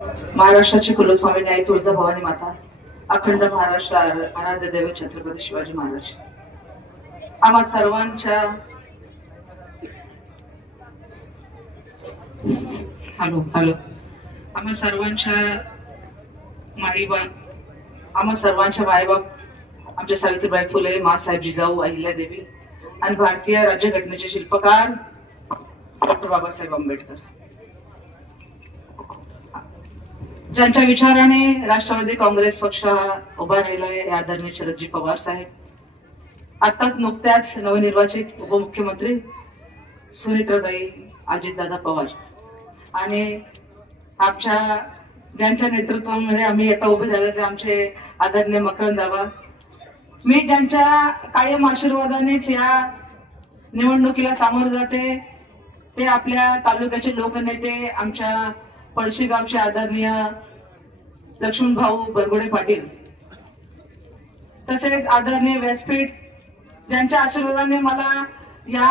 महाराष्ट्राची कुलस्वामिनी आई तुळजाभवानी माता, अखंड महाराष्ट्र आराध्य दैवत छत्रपती शिवाजी महाराज, आम्हा सर्वांच्या हॅलो हॅलो आम्हा सर्वांच्या मायबाप आमच्या सावित्रीबाई फुले, माँसाहेब जिजाऊ, अहिल्यादेवी आणि भारतीय राज्यघटनेचे शिल्पकार डॉक्टर बाबासाहेब आंबेडकर, ज्यांच्या विचाराने राष्ट्रवादी काँग्रेस पक्ष उभा राहिला आहे, आदरणीय शरदजी पवार साहेब, आत्ताच नुकत्याच नवनिर्वाचित उपमुख्यमंत्री सुनेत्राताई अजितदादा पवार आणि आमच्या ज्यांच्या नेतृत्वामध्ये आम्ही आता उभे झाले ते आमचे आदरणीय मकरंद दादा, मी ज्यांच्या कायम आशीर्वादानेच या निवडणुकीला सामोरं जाते ते आपल्या तालुक्याचे लोकनेते, आमच्या पळशी गावचे आदरणीय लक्ष्मण भाऊ बरगोडे पाटील, तसेच आदरणीय व्यासपीठ ज्यांच्या आशीर्वादाने मला या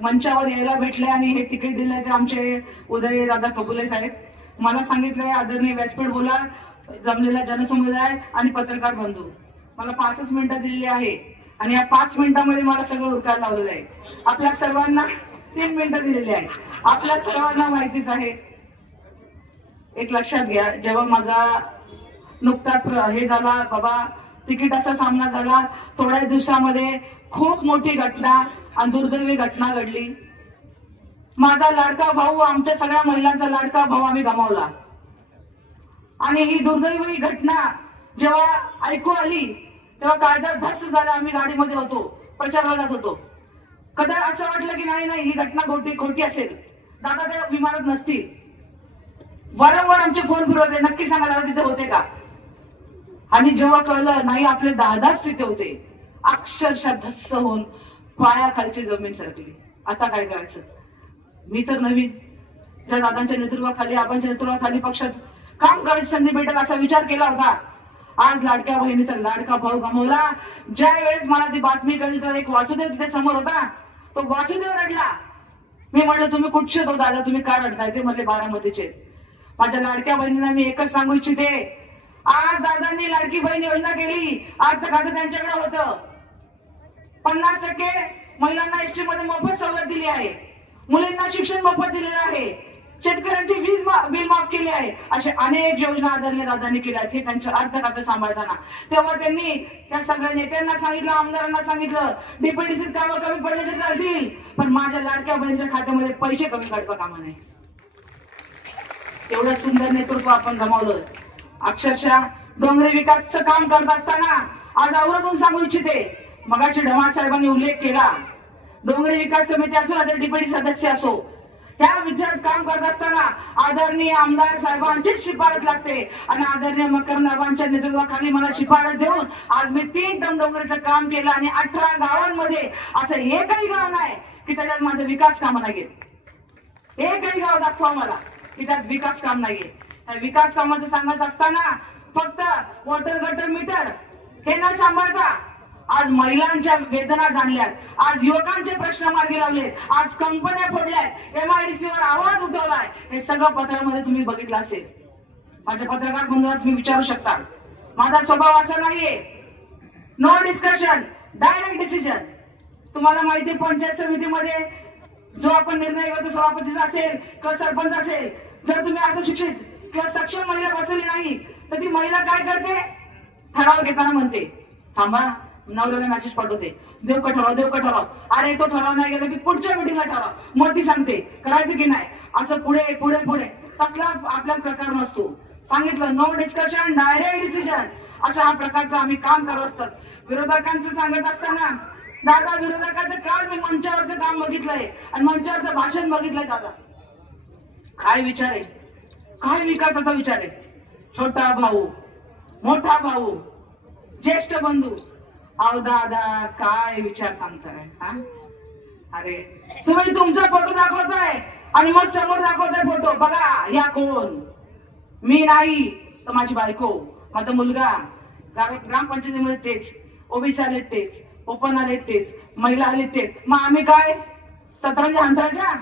मंचावर यायला भेटले आणि हे तिकीट दिले ते आमचे उदय दादा कबुले साहेब. मला सांगितलंय आदरणीय व्यासपीठ बोला, जमलेला जनसमुदाय आणि पत्रकार बंधू, मला 5 मिनिटं दिलेली आहे आणि या 5 मिनिटांमध्ये मला सगळं उरकायला लावलेलं आहे. आपल्या सर्वांना 3 मिनिटं दिलेली आहे. आपल्या सर्वांना माहितीच आहे. एक लक्षात घ्या, जेव्हा माझा नुकताच हे झाला बाबा तिकिटाचा सामना झाला, थोड्या दिवसामध्ये खूप मोठी घटना आणि दुर्दैवी घटना घडली. माझा लाडका भाऊ, आमच्या सगळ्या महिलांचा लाडका भाऊ आम्ही गमावला आणि ही दुर्दैवी घटना जेव्हा ऐकू आली तेव्हा काळजात धस्स झाला. आम्ही गाडीमध्ये होतो, प्रचाराला होतो. कदा असं वाटलं की नाही ही घटना खोटी असेल, दादा त्या विमानात नसतील. वारंवार आमचे फोन फिरत होते, नक्की सांगा दादा तिथे होते का. आणि जेव्हा कळलं नाही आपले दादाच तिथे होते, अक्षरशः धस्स होऊन पायाखालची जमीन सरकली. आता काय करायचं. मी तर नवीन, ज्या दादांच्या नेतृत्वाखाली, आपणच्या नेतृत्वाखाली पक्षात काम करायची संधी भेटेल असा विचार केला होता. आज लाडक्या बहिणीचा लाडका भाऊ गमावला. ज्या वेळेस मला ती बातमी कळली तर एक वासुदेव तिथे समोर होता, तो वासुदेव रडला. मी म्हणलं तुम्ही कुठचे तो दादा, तुम्ही काय रडताय. ते म्हणले बारामतीचे. माझ्या लाडक्या बहिणींना मी एकच सांगू इच्छिते, आज दादांनी लाडकी बहीण योजना केली, आज तर खातं त्यांच्याकडे होतं. 50% महिलांना एसटी मध्ये मोफत सवलत दिली आहे, मुलींना शिक्षण मोफत दिलेलं आहे, शेतकऱ्यांची वीज बिल माफ केले आहे. अशा अनेक योजना आदरणीय दादांनी केल्या आहेत. हे त्यांचं अर्थ खातं सांभाळताना तेव्हा त्यांनी त्या सगळ्या नेत्यांना सांगितलं, आमदारांना सांगितलं, डीपीडीसी कामं कमी पडले तर चालतील, पण माझ्या लाडक्या बहिणीच्या खात्यामध्ये पैसे कमी काढता कामा नये. एवढं सुंदर नेतृत्व आपण गमावलं. अक्षरशः डोंगरी विकासचं काम करत असताना आज आवर्जून सांगू इच्छिते, मगाशी ढमाळ साहेबांनी उल्लेख केला, डोंगरी विकास समिती असो आता डीपीडी सदस्य असो, त्या विचारात काम करत असताना आदरणीय आमदार साहेबांचीच शिफारस लागते आणि आदरणीय मकरंद साहेबांच्या नेतृत्वाखाली मला शिफारस देऊन आज मी 3 टन डोंगरीचं काम केलं आणि 18 गावांमध्ये असं एकही गाव नाही की त्याच्यात माझं विकास काम नाहीये. एकही गाव दाखवा मला की त्यात विकास काम नाहीये. त्या विकास कामाचं सांगत असताना फक्त वॉटर गटर मीटर हे न सांभाळता आज महिलांच्या वेदना जाणल्यात, आज युवकांचे प्रश्न मार्गी लावलेत, आज कंपन्या फोडल्यात, MIDC वर आवाज उठवलाय. हे सगळं पत्रामध्ये तुम्ही बघितलं असेल. माझ्या पत्रकार बंधूंना तुम्ही विचारू शकता. माझा स्वभाव असा नाहीये नो डिस्कशन डायरेक्ट डिसिजन. तुम्हाला माहिती पंचायत समितीमध्ये जो आपण निर्णय घेतो सभापतीचा असेल किंवा सरपंच असेल, जर तुम्ही असं शिक्षित किंवा सक्षम महिला बसवली नाही तर ती महिला काय करते, ठराव घेताना म्हणते थांबा, नवऱ्याला मेसेज पाठवते, देव का ठराव. अरे तो ठराव नाही गेला की पुढच्या मिटिंगला ठराव, मग ती सांगते करायचं की नाही. असं पुढे पुढे पुढे तसला आपला प्रकार नसतो. सांगितलं नो डिस्कशन डायरेक्ट डिसिजन. अशा हा प्रकारचं आम्ही काम करत असतात. विरोधकांचं सांगत असताना दादा, विरोधकाचं काल मी मंचावरचं काम बघितलंय आणि मंचावरचं भाषण बघितलंय. दादा काय विचार आहे, काय विकासाचा विचार आहे. छोटा भाऊ, मोठा भाऊ, ज्येष्ठ बंधू, अहो दादा काय विचार सांगताय. अरे तुम्ही तुमचा फोटो दाखवताय आणि मग समोर दाखवताय फोटो, बघा या कोण. मी नाही तर माझी बायको, माझा मुलगा, ग्रामपंचायतीमध्ये तेच, ओबीसी आले तेच, ओपन आले तेच, महिला आले तेच. मग आम्ही काय सतरंजा अंतराच्या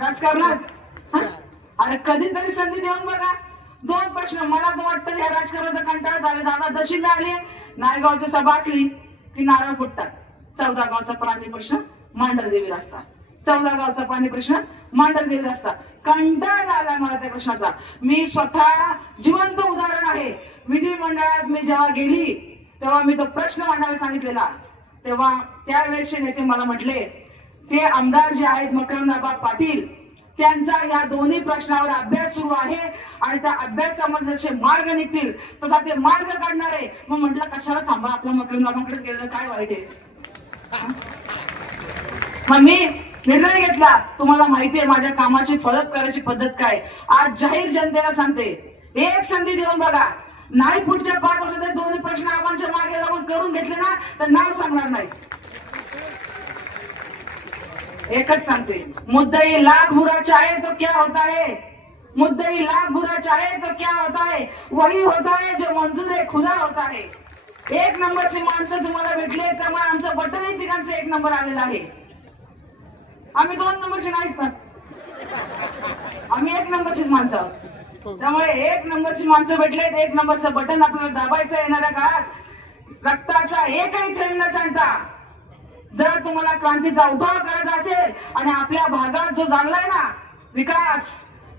राजकारणात. अरे कधीतरी संधी देऊन बघा. 2 प्रश्न. मला तर वाटतं या राजकारणाचा कंटाळा झाला. दादा जशी मिळाली नायगावची सभा असली की नारळ फुटतात. 14 गावचा पाणी प्रश्न मांढरदेवी रस्ता, 14 गावचा पाणी प्रश्न मांढरदेवी रस्ता. कंटाळा आलाय मला त्या प्रश्नाचा. मी स्वतः जिवंत उदाहरण आहे. विधिमंडळात मी जेव्हा गेली तेव्हा मी तो प्रश्न मांडायला सांगितलेला, तेव्हा त्यावेळेचे नेते मला म्हटले ते आमदार जे आहेत मकरंद पाटील त्यांचा या दोन्ही प्रश्नावर अभ्यास सुरू आहे आणि त्या अभ्यासामध्ये जसे मार्ग निघतील तसा ते मार्ग काढणार आहे. मग म्हटलं कशाला थांबा, आपल्या मकरंदाबांकडेच गेलेलं काय वाईट आहे. मग मी निर्णय घेतला. तुम्हाला माहितीये माझ्या कामाची फळत करायची पद्धत काय. आज जाहीर जनतेला सांगते, एक संधी देऊन बघा. नाही पुढच्या 5 वर्षात दोन्ही प्रश्न आव्हानाच्या मागे लागून करून घेतले ना तर नाव सांगणार नाही. एकच सांगते, मुद्दई लाख बुरा चाहे तो क्या होता है, मुद्दई लाख बुरा चाहे तो क्या होता है, वही होता है जो मंजूर है खुदा होता है. 1 नंबरची माणसं तुम्हाला भेटले त्यामुळे आमचं बटनही तिघांचं 1 नंबर आलेला आहे. आम्ही 2 नंबरची नाहीच ना, आम्ही 1 नंबरचीच माणसं आहोत. त्यामुळे 1 नंबरची माणसं भेटलेत, 1 नंबरचं बटन आपल्याला दाबायचं. येणाऱ्या काळात रक्ताचा एकही थेंब न सांडता जर तुम्हाला क्रांतीचा उठाव करायचा असेल आणि आपल्या भागात जो झालाय ना विकास,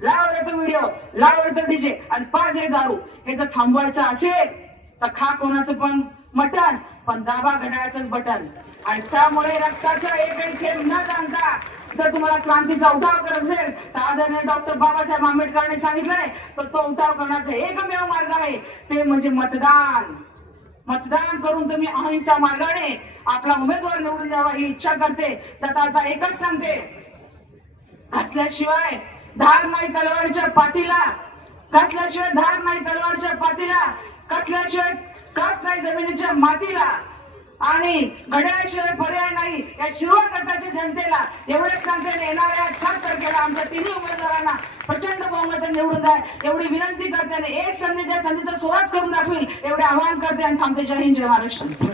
लावलं तर व्हिडिओ, लावलं तर डीजे आणि 5 रे दारू, हे जर थांबवायचं असेल तर खा कोणाचं पण मटण पण दाबा घड्याळाचंच बटन. आणि त्यामुळे रक्ताचा एकही थेंब न सांडता जर तुम्हाला क्रांतीचा उठाव करायचा असेल तर आदरणीय डॉक्टर बाबासाहेब आंबेडकरांनी सांगितलंय तर तो उठाव करण्याचा एकमेव मार्ग आहे ते म्हणजे मतदान. मतदान करून तुम्ही अहिंसा मार्गाने आपला उमेदवार निवडून द्यावा ही इच्छा करते. त्यात आता एकच सांगते, घासल्याशिवाय धार नाही तलवारीच्या पातीला, घासल्याशिवाय धार नाही तलवारीच्या पातीला, कसल्याशिवाय कस नाही जमिनीच्या मातीला आणि घड्याळशिवाय पर्याय नाही या शिरोळ गटाच्या जनतेला. एवढेच सांगते, येणाऱ्या 7 तारखेला आमच्या तिन्ही उमेदवारांना प्रचंड बहुमताने निवडून द्या एवढी विनंती करते आणि एक संधी त्या संधीचा सोहळाच करून दाखवेल एवढे आवाहन करते आणि थांबते. जय हिंद, जय महाराष्ट्र.